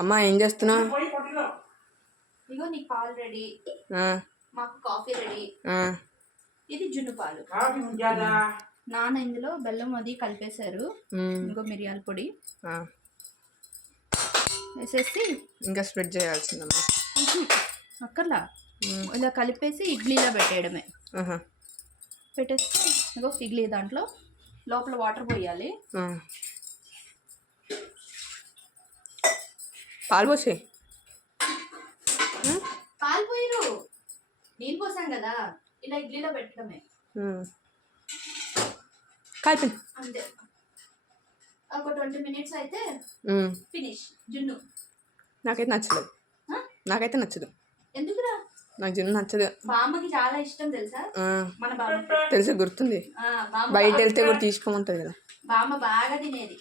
అమ్మా ఏం చేస్తున్నావు? ఇగో నీ పాలు రెడీ, మాకు కాఫీ రెడీ. ఇది జున్ను పాలు. నాన్న ఇందులో బెల్లం అది కలిపేశారు. ఇంకో మిరియాల పొడి వేసేసి ఇంకా స్ప్రెడ్ చేయాల్సిందమ్మా. అక్కర్లా, ఇలా కలిపేసి ఇడ్లీలో పెట్టేయడమే. పెట్టేసి ఇంకో ఇడ్లీ దాంట్లో లోపల వాటర్ పోయాలి. పాలు పోసే. పాలు పోయిరు, నేను పోసాం కదా. ఇలా ఇడ్లీలో పెట్టడమే. కలిపి అంతే. ఒక 20 minutes అయితే ఫినిష్ జున్ను. నాకైతే నచ్చదు. ఎందుకురా? నాకు జున్ను నచ్చదు. బామ్మకి చాలా ఇష్టం తెలుసా? మన బామ్మ తెలుసు, గుర్తుంది. బయట వెళ్తే కూడా తీసుకోమంటది కదా. బామ్మ బాగా తినేది.